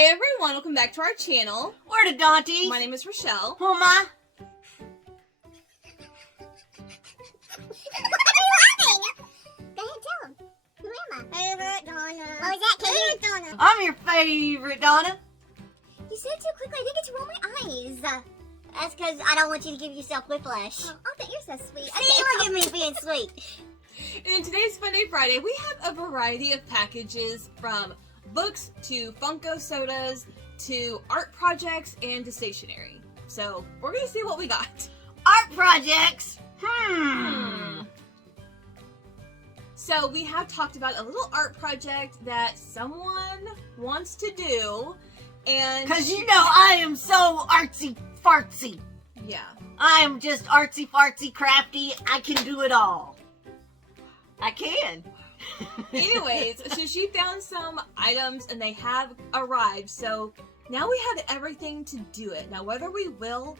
Hi everyone, welcome back to our channel. We're the Dawnties. My name is Rochelle. Who am I? Go ahead, tell them. Who am I? Favorite Donna. What was that, Katie? Donna. I'm your favorite, Donna. You said it too quickly. I think it's roll my eyes. That's because I don't want you to give yourself whiplash. Oh, that you're so sweet. See, look at me being sweet. In today's Fun Day Friday, we have a variety of packages from books to Funko sodas to art projects and to stationery. So we're going to see what we got. Art projects. So we have talked about a little art project that someone wants to do. And Because you know I am so artsy-fartsy. yeah. I am just artsy-fartsy crafty. I can do it all. I can. Anyways, so she found some items and they have arrived. So now we have everything to do it. Now whether we will...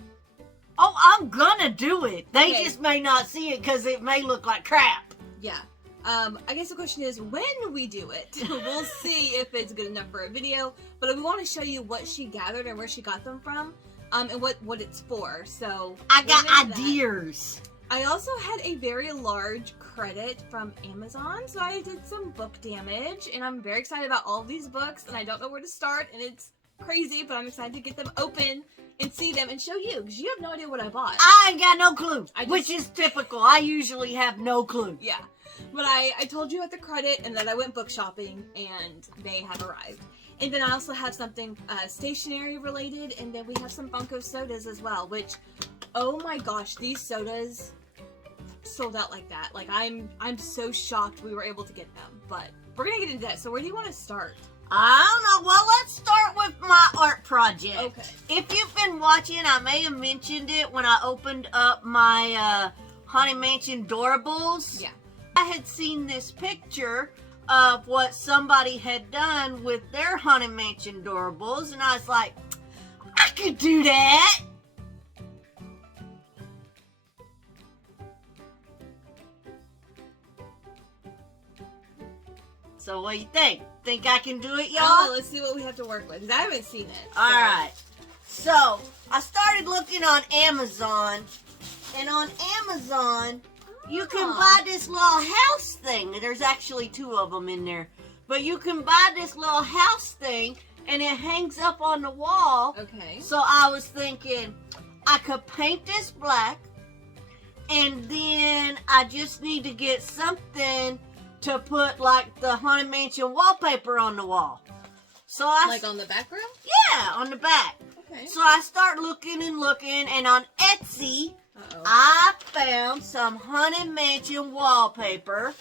Oh, I'm gonna do it. They Okay. just may not see it because it may look like crap. Yeah. I guess the question is when we do it. We'll see if it's good enough for a video. But we want to show you what she gathered and where she got them from. And what it's for. So I got we're into that. ideas. I also had a very large credit from Amazon, so I did some book damage, and I'm very excited about all of these books, and I don't know where to start, and it's crazy, but I'm excited to get them open and see them and show you, because you have no idea what I bought. I ain't got no clue, I just- which is typical. I usually have no clue. Yeah, but I told you at the credit, and then I went book shopping, and they have arrived. And then I also have something stationery related, and then we have some Funko sodas as well, which, oh my gosh, these sodas sold out like that. Like, I'm so shocked we were able to get them, but we're gonna get into that. So where do you want to start? I don't know. Well, let's start with my art project. Okay. If you've been watching, I may have mentioned it when I opened up my Haunted Mansion Doorables. Yeah. I had seen this picture of what somebody had done with their Haunted Mansion Doorables, and I was like, I could do that. So what do you think? Think I can do it, y'all? Oh, let's see what we have to work with, because I haven't seen it. So. Alright, so I started looking on Amazon, and on Amazon, you can buy this little house thing. There's actually two of them in there. But you can buy this little house thing, and it hangs up on the wall. Okay. So I was thinking, I could paint this black, and then I just need to get something to put, like, the Haunted Mansion wallpaper on the wall. So I... Like on the background? Yeah, on the back. Okay. So I start looking and looking, and on Etsy, Uh-oh. I found some Haunted Mansion wallpaper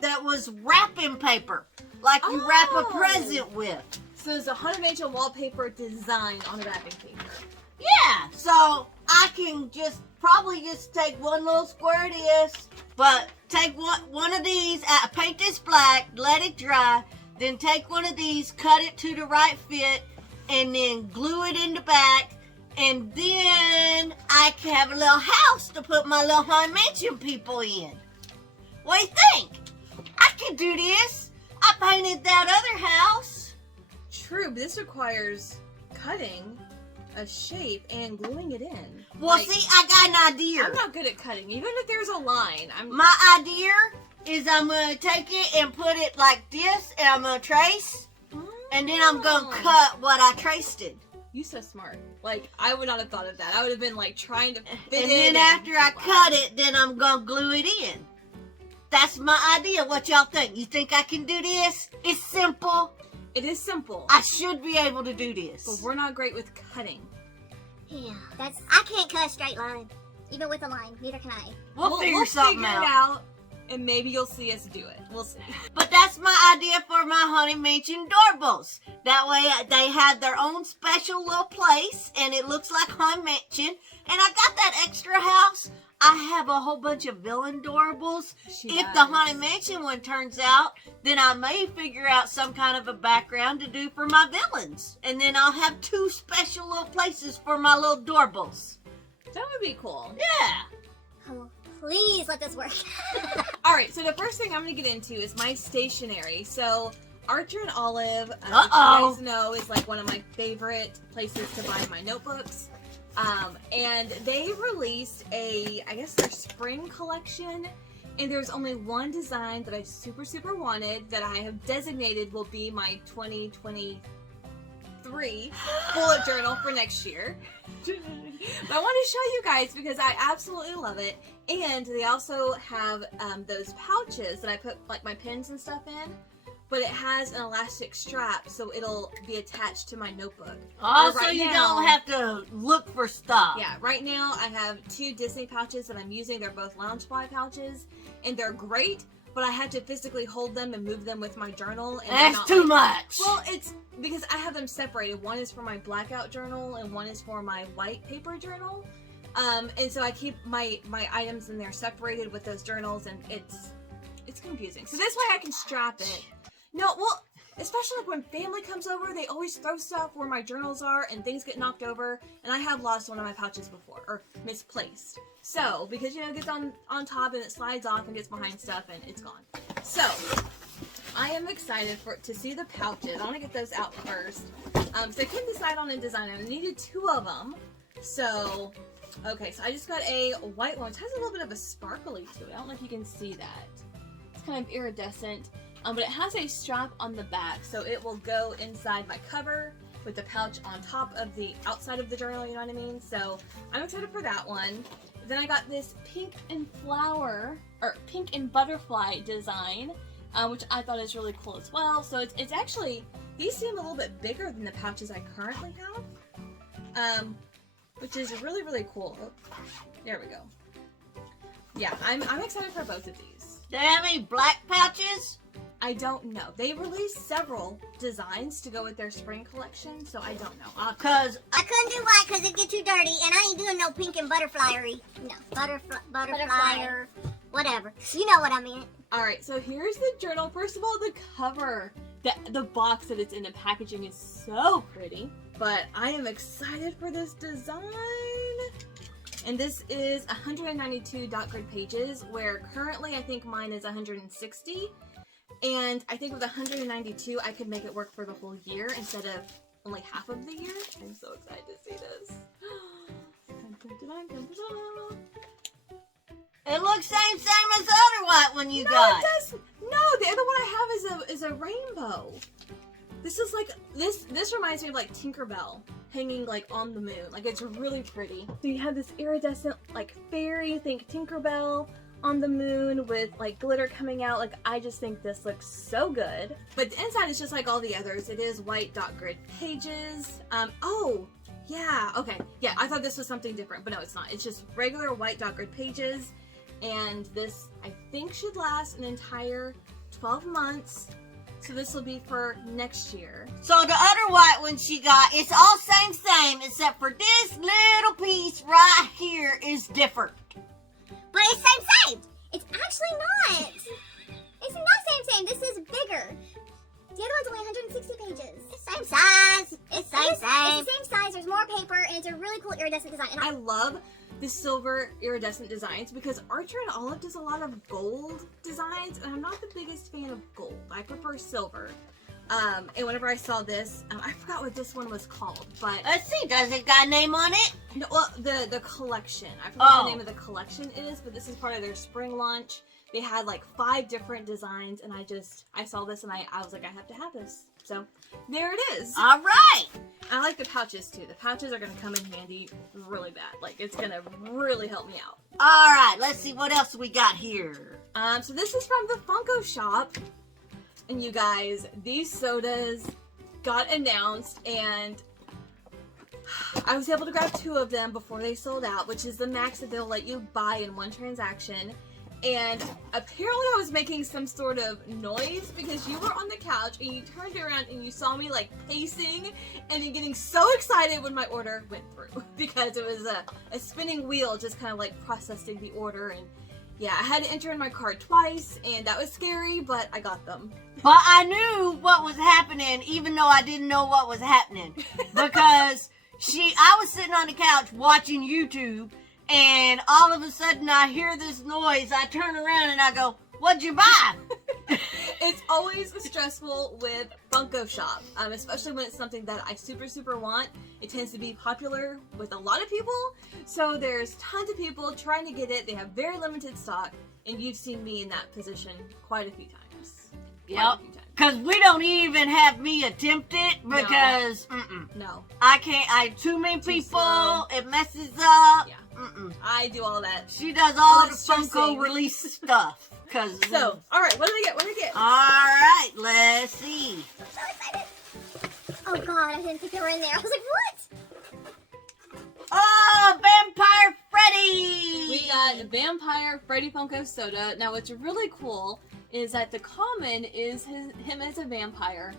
that was wrapping paper, like you wrap a Oh. present with. So there's a Haunted Mansion wallpaper design on a wrapping paper. Yeah, so I can probably just take one little square of this, but take one of these, paint this black, let it dry, then take one of these, cut it to the right fit, and then glue it in the back, and then I can have a little house to put my little Haunted Mansion people in. What do you think? I can do this. I painted that other house. True, but this requires cutting a shape and gluing it in. Well, Like, see, I got an idea. I'm not good at cutting, even if there's a line. My idea is I'm going to take it and put it like this, and I'm going to trace, and then I'm going to cut what I traced it. You so smart. Like, I would not have thought of that. I would have been, like, trying to fit And it then after I cut it, then I'm going to glue it in. That's my idea. What y'all think? You think I can do this? It's simple. It is simple, I should be able to do but this. we're not great with cutting. Yeah, I can't cut a straight line. Even with a line, neither can I. We'll figure something figure it out, and maybe you'll see us do it. We'll see. But that's my idea for my Haunted Mansion Doorables. That way they have their own special little place, and it looks like Haunted Mansion. And I got that extra house. I have a whole bunch of villain Doorables. She If does. the Haunted Mansion one turns out, then I may figure out some kind of a background to do for my villains. And then I'll have two special little places for my little Doorables. That would be cool. Yeah. Oh, please let this work. Alright, so the first thing I'm going to get into is my stationery. So, Archer and Olive, which you Uh-oh. guys know is like one of my favorite places to buy my notebooks. And they released I guess their spring collection, and there's only one design that I super wanted that I have designated will be my 2023 bullet journal for next year. But I want to show you guys because I absolutely love it. And they also have those pouches that I put like my pens and stuff in, but it has an elastic strap, so it'll be attached to my notebook. Oh, Right so you now- don't have to look for stuff. Yeah, right now I have 2 Disney pouches that I'm using. They're both Loungefly pouches, and they're great, but I have to physically hold them and move them with my journal. And they're That's not, too like- much. Well, it's because I have them separated. One is for my blackout journal, and one is for my white paper journal. And so I keep my items in there separated with those journals, and it's confusing. So this way I can strap it. No, well, especially like when family comes over, they always throw stuff where my journals are, and things get knocked over, and I have lost one of my pouches before, or misplaced. So, because, you know, it gets on top, and it slides off, and gets behind stuff, and it's gone. So, I am excited to see the pouches. I want to get those out first. So I couldn't decide on a design. I needed 2 of them. So, okay, so I just got a white one. It has a little bit of a sparkly to it. I don't know if you can see that. It's kind of iridescent. But it has a strap on the back, so it will go inside my cover with the pouch on top of the outside of the journal, you know what I mean? So I'm excited for that one. Then I got this pink and pink and butterfly design, which I thought is really cool as well. So it's actually, these seem a little bit bigger than the pouches I currently have, which is really cool. Oh, there we go. Yeah, I'm excited for both of these. Do they have any black pouches? I don't know. They released several designs to go with their spring collection, so I don't know. Because I couldn't do white because it'd get too dirty, and I ain't doing no pink and butterflyery. No, butterflyer, whatever. You know what I meant. Alright, so here's the journal. First of all, the cover. The box that it's in, the packaging is so pretty. But I am excited for this design. And this is 192 dot grid pages, where currently I think mine is 160. And I think with 192, I could make it work for the whole year instead of only half of the year. I'm so excited to see this. it looks same as the other white one you got. It does. No, the other one I have is a rainbow. This is like this reminds me of like Tinkerbell hanging like on the moon. Like it's really pretty. So you have this iridescent like fairy, think Tinkerbell on the moon with like glitter coming out. Like I just think this looks so good. But the inside is just like all the others. It is white dot grid pages. Oh yeah, okay. Yeah, I thought this was something different, but no, it's not. It's just regular white dot grid pages. And this, I think, should last an entire 12 months. So this will be for next year. So the other white one she got, it's all same, except for this little piece right here is different. But it's same. It's actually not. It's not same. This is bigger. The other one's only 160 pages. It's same size. It's same. It's the same size. There's more paper, and it's a really cool iridescent design. And I love the silver iridescent designs because Archer and Olive does a lot of gold designs, and I'm not the biggest fan of gold. I prefer silver. And whenever I saw this, I forgot what this one was called, but Let's see, does it got a name on it? no, well, the collection. I forgot Oh. the name of the collection is, but this is part of their spring launch. They had like 5 different designs, and I saw this, and I was like, I have to have this. So there it is. All right. I like the pouches too. The pouches are going to come in handy really bad. Like it's going to really help me out. All right, let's see what else we got here. So this is from the Funko shop. And you guys, these sodas got announced, and I was able to grab 2 of them before they sold out, which is the max that they'll let you buy in one transaction. And apparently I was making some sort of noise because you were on the couch and you turned around and you saw me like pacing and getting so excited when my order went through because it was a spinning wheel just kind of like processing the order. And yeah, I had to enter in my card twice, and that was scary, but I got them. But I knew what was happening, even though I didn't know what was happening. Because I was sitting on the couch watching YouTube, and all of a sudden I hear this noise. I turn around and I go, "What'd you buy?" It's always stressful with Funko Shop, especially when it's something that I super want. It tends to be popular with a lot of people, so there's tons of people trying to get it. They have very limited stock, and you've seen me in that position quite a few times. Yep. Because we don't even have me attempt it because No. I can't. Too many people. slow. It messes up. Yeah. Mm-mm. I do all that. She does all the it's Funko stressing. release stuff. Cause So, alright, what do I get? What do I get? all right, let's see. I'm so excited. Oh god, I didn't think they were in there. I was like, what? Oh, Vampire Freddy! We got Vampire Freddy Funko Soda. Now, what's really cool is that the common is him as a vampire,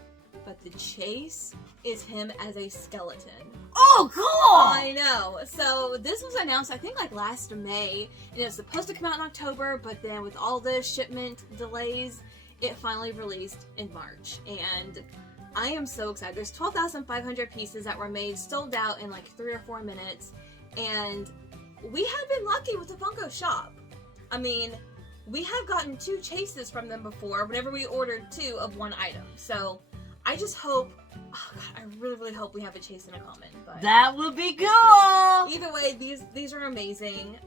but the chase is him as a skeleton. Oh, cool! I know. So this was announced, I think, like last May, and it was supposed to come out in October, but then with all the shipment delays, it finally released in March. And I am so excited. There's 12,500 pieces that were made, sold out in like 3 or 4 minutes, and we have been lucky with the Funko Shop. I mean, we have gotten 2 chases from them before whenever we ordered 2 of one item. So I just hope, oh God, I really hope we have a chase and a common. But That would be cool. either way, these are amazing.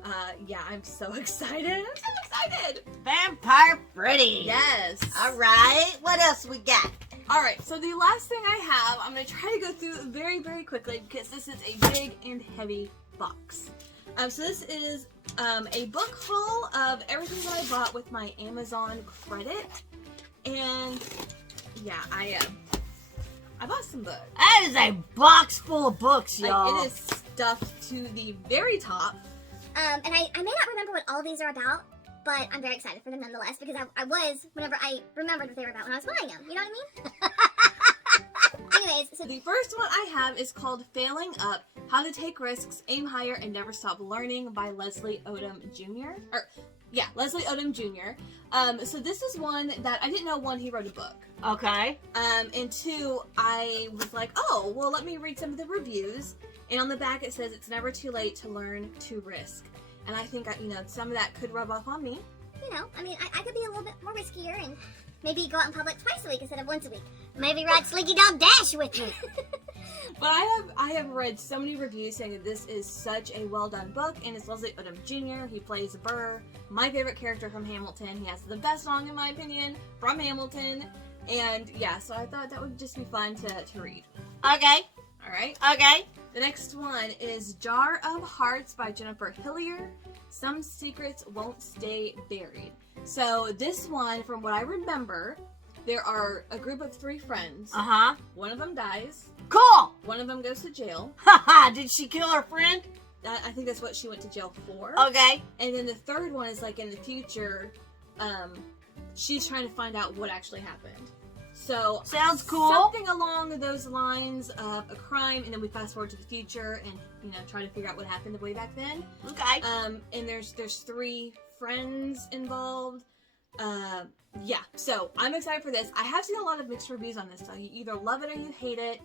Yeah, I'm so excited. I'm so excited. Vampire Freddy. Yes. All right, what else we got? All right. So the last thing I have, I'm gonna try to go through very quickly because this is a big and heavy box. So this is a book haul of everything that I bought with my Amazon credit, and yeah, I bought some books. That is a box full of books, Like, y'all. it is stuffed to the very top. And I may not remember what all these are about, but I'm very excited for them nonetheless because I was, whenever I remembered what they were about when I was buying them. You know what I mean? Anyways, so The first one I have is called Failing Up, How to Take Risks, Aim Higher, and Never Stop Learning by Leslie Odom Jr. Leslie Odom Jr. So this is one that I didn't know, one, he wrote a book. Okay. And 2, I was like, oh, well, let me read some of the reviews. And on the back it says it's never too late to learn to risk. And I think, some of that could rub off on me. you know, I mean, I could be a little bit more riskier and maybe go out in public twice a week instead of once a week. Maybe ride Slinky Dog Dash with me. But I have read so many reviews saying that this is such a well done book, and it's Leslie Odom Jr. He plays Burr, my favorite character from Hamilton. He has the best song, in my opinion, from Hamilton. And yeah, so I thought that would just be fun to read. Okay. Alright? Okay. The next one is Jar of Hearts by Jennifer Hillier. Some secrets won't stay buried. So this one, from what I remember, there are a group of 3 friends. Uh-huh. One of them dies. Cool. One of them goes to jail. Haha, did she kill her friend? I think that's what she went to jail for. Okay. And then the third one is like in the future, she's trying to find out what actually happened. So Sounds cool. Something along those lines of a crime, and then we fast forward to the future and try to figure out what happened way back then. Okay. And there's 3 friends involved. Yeah, so I'm excited for this. I have seen a lot of mixed reviews on this, so you either love it or you hate it.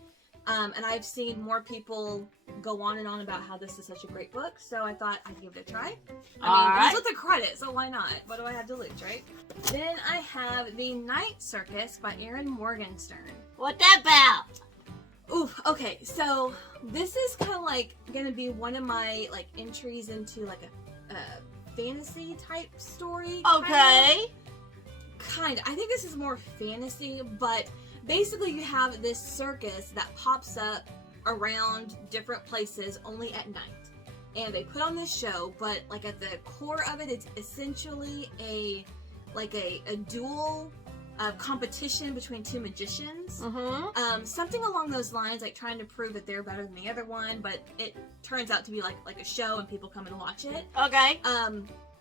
And I've seen more people go on and on about how this is such a great book, so I thought I'd give it a try. I mean, it's with the credit, so why not? What do I have to lose, right? Then I have The Night Circus by Erin Morgenstern. What that about? Oof, okay, so this is kind of like gonna be one of my like entries into like a fantasy type story. Okay. Kind. I think this is more fantasy, but basically you have this circus that pops up around different places only at night. And they put on this show, but like at the core of it, it's essentially a duel competition between 2 magicians. Mm-hmm. Something along those lines, like trying to prove that they're better than the other one, but it turns out to be like a show and people come and watch it. Okay.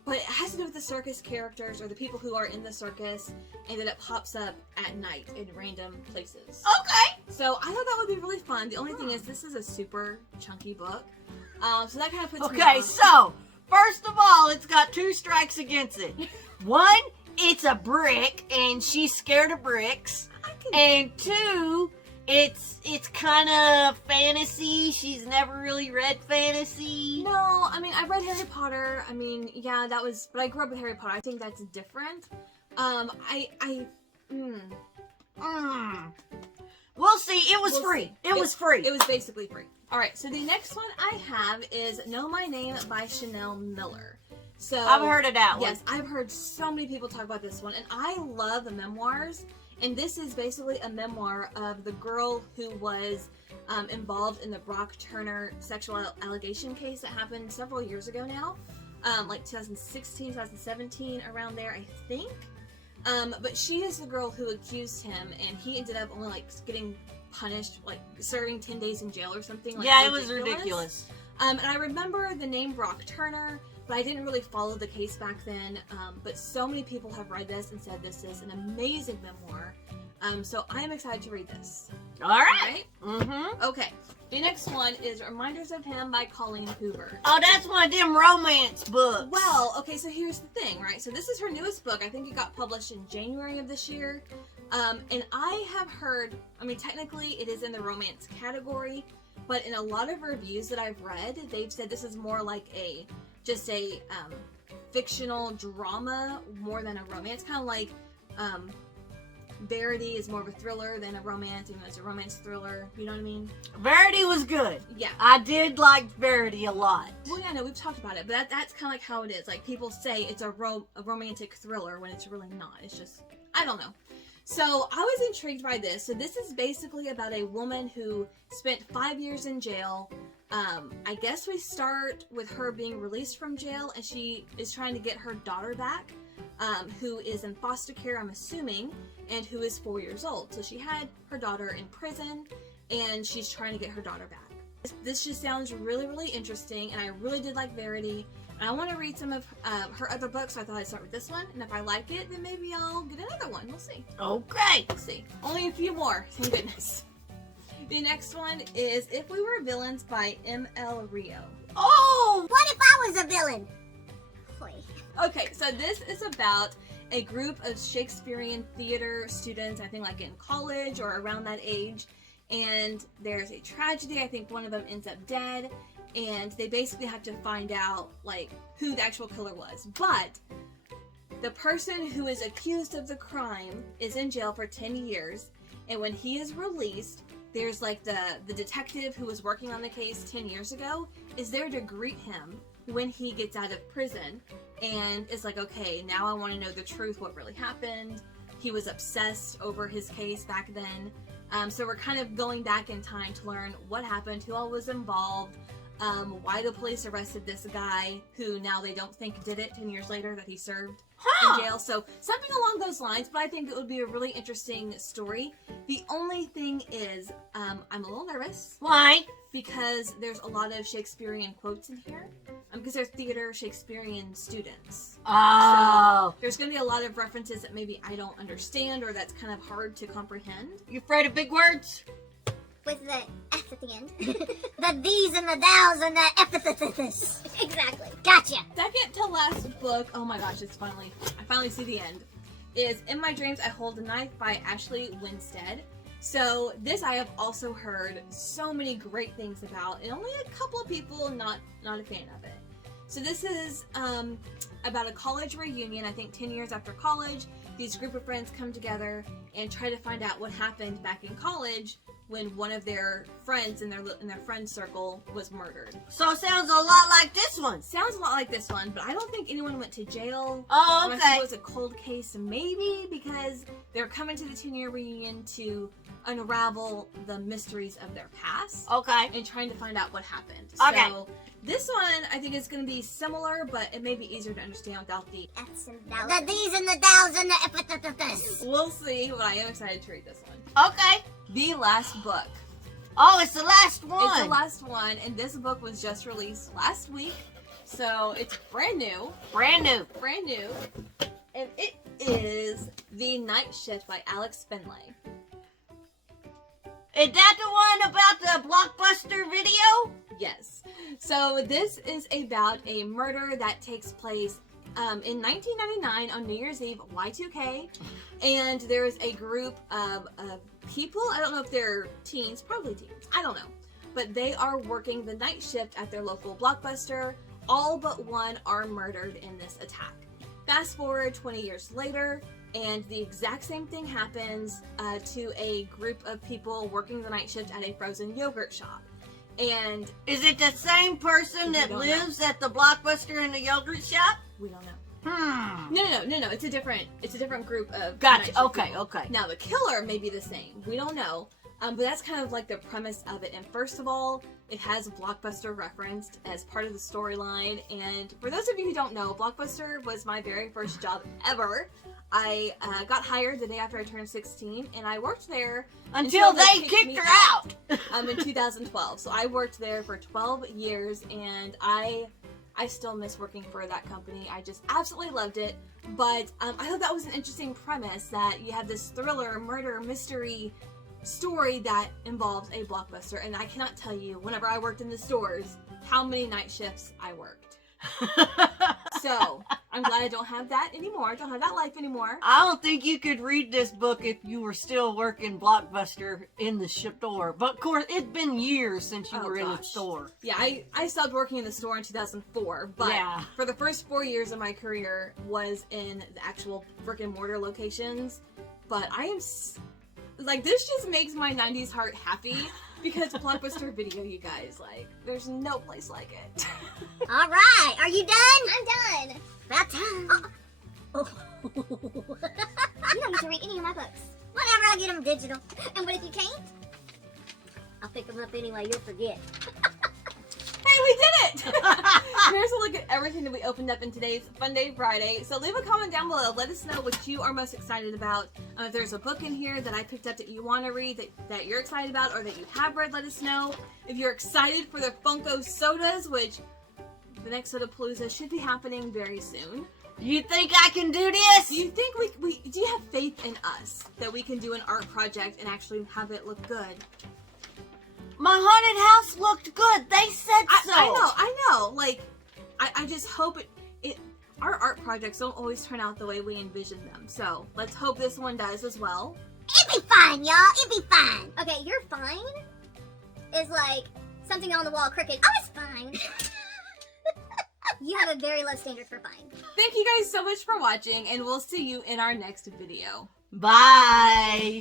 But it has to do with the circus characters or the people who are in the circus, and then it pops up at night in random places. Okay. So I thought that would be really fun. The only thing is this is a super chunky book. So that kind of puts me Okay, off. so, first of all, it's got 2 strikes against it. 1, it's a brick, and she's scared of bricks. And 2, it's kind of fantasy. She's never really read fantasy. No, I mean, I've read Harry Potter. I mean, yeah, but I grew up with Harry Potter. I think that's different. We'll see. It was We'll free. see. It was free. It was basically free. All right, so the next one I have is Know My Name by Chanel Miller. So I've heard of that one. Yes, I've heard so many people talk about this one, and I love memoirs. And this is basically a memoir of the girl who was involved in the Brock Turner sexual allegation case that happened several years ago now, like 2016, 2017, around there, I think. But she is the girl who accused him, and he ended up only like getting punished, like serving 10 days in jail or something. Like, yeah, it was ridiculous. And I remember the name Brock Turner, but I didn't really follow the case back then. But so many people have read this and said this is an amazing memoir. So I am excited to read this. All right. Mm-hmm. Okay. The next one is Reminders of Him by Colleen Hoover. Oh, that's one of them romance books. Well, okay, so here's the thing, right? So this is her newest book. I think it got published in January of this year. And I have heard, I mean, technically it is in the romance category, but in a lot of reviews that I've read, they've said this is more like just a fictional drama more than a romance. Kind of like Verity is more of a thriller than a romance, even though it's a romance thriller. You know what I mean? Verity was good. Yeah. I did like Verity a lot. Well, yeah, no, we've talked about it, but that's kind of like how it is. Like, people say it's a romantic thriller when it's really not. It's just, I don't know. So, I was intrigued by this. So, this is basically about a woman who spent 5 years in jail. I guess we start with her being released from jail, and she is trying to get her daughter back, who is in foster care, I'm assuming, and who is 4 years old. So, she had her daughter in prison, and she's trying to get her daughter back. This just sounds really, really interesting, and I really did like Verity. And I want to read some of her other books, so I thought I'd start with this one. And if I like it, then maybe I'll get another one. We'll see. Okay. We'll see. Only a few more, thank goodness. The next one is If We Were Villains by M.L. Rio. Oh! What if I was a villain? Boy. Okay, so this is about a group of Shakespearean theater students, I think like in college or around that age. And there's a tragedy. I think one of them ends up dead. And they basically have to find out, like, who the actual killer was. But the person who is accused of the crime is in jail for 10 years. And when he is released, there's, like, the detective who was working on the case 10 years ago is there to greet him when he gets out of prison. And is like, okay, now I want to know the truth, what really happened. He was obsessed over his case back then. So we're kind of going back in time to learn what happened, who all was involved, why the police arrested this guy who now they don't think did it 10 years later that he served in jail. So something along those lines, but I think it would be a really interesting story. The only thing is, I'm a little nervous. Why? Because there's a lot of Shakespearean quotes in here. Because they're theater Shakespearean students. Oh. So there's going to be a lot of references that maybe I don't understand or that's kind of hard to comprehend. You afraid of big words? With the F at the end. The these and the thous and the epithets. Exactly. Gotcha. Second to last book, oh my gosh, I finally see the end, is In My Dreams I Hold a Knife by Ashley Winstead. So this I have also heard so many great things about, and only a couple of people not a fan of it. So this is about a college reunion, I think 10 years after college. These group of friends come together and try to find out what happened back in college when one of their friends in their friend circle was murdered. So it sounds a lot like this one. Sounds a lot like this one, but I don't think anyone went to jail. Oh, Unless okay. it was a cold case, maybe, because they're coming to the 10-year reunion to unravel the mysteries of their past. Okay. And trying to find out what happened. Okay. So this one, I think, is going to be similar, but it may be easier to understand without the F's and thous. The these and the thous and the epithets. We'll see, but I am excited to read this one. Okay. The last book. Oh, it's the last one. It's the last one, and this book was just released last week, so it's brand new. Brand new. Brand new. And it is The Night Shift by Alex Finlay. Is that the one about the Blockbuster video? Yes. So this is about a murder that takes place in 1999 on New Year's Eve, Y2K, and there's a group of people, I don't know if they're teens, probably teens, I don't know, but they are working the night shift at their local Blockbuster. All but one are murdered in this attack. Fast forward 20 years later, And the exact same thing happens to a group of people working the night shift at a frozen yogurt shop. And is it the same person that lives at the Blockbuster in the yogurt shop? We don't know. No. No. It's a different group of. Gotcha. night shift Okay. people. Okay. Now the killer may be the same. We don't know. But that's kind of like the premise of it. And first of all, it has Blockbuster referenced as part of the storyline. And for those of you who don't know, Blockbuster was my very first job ever. I got hired the day after I turned 16, and I worked there until they kicked her out. In 2012. So I worked there for 12 years, and I still miss working for that company. I just absolutely loved it. But I thought that was an interesting premise, that you have this thriller, murder, mystery story that involves a Blockbuster. And I cannot tell you, whenever I worked in the stores, how many night shifts I worked. So I'm glad I don't have that anymore. I don't have that life anymore. I don't think you could read this book if you were still working Blockbuster in the store. But of course, it's been years since you were in the store. Yeah, I stopped working in the store in 2004. But for the first 4 years of my career was in the actual brick and mortar locations. But I am like, this just makes my 90s heart happy. Because Blockbuster Video, you guys, like, there's no place like it. All right, are you done? I'm done. About time. Oh. You don't need to read any of my books. Whatever, I'll get them digital. And what if you can't? I'll pick them up anyway, you'll forget. Hey, we did it! Here's a look at everything that we opened up in today's Fun Day Friday. So leave a comment down below. Let us know what you are most excited about. If there's a book in here that I picked up that you want to read, that you're excited about, or that you have read, let us know. If you're excited for the Funko sodas, which the next Soda Palooza should be happening very soon. You think I can do this? Do you think do you have faith in us that we can do an art project and actually have it look good? My haunted house looked good. They said so. I know. Like, I just hope our art projects don't always turn out the way we envision them. So let's hope this one does as well. It'll be fine, y'all. It'll be fine. Okay, your fine is like something on the wall crooked. Oh, it's fine. You have a very low standard for fine. Thank you guys so much for watching, and we'll see you in our next video. Bye.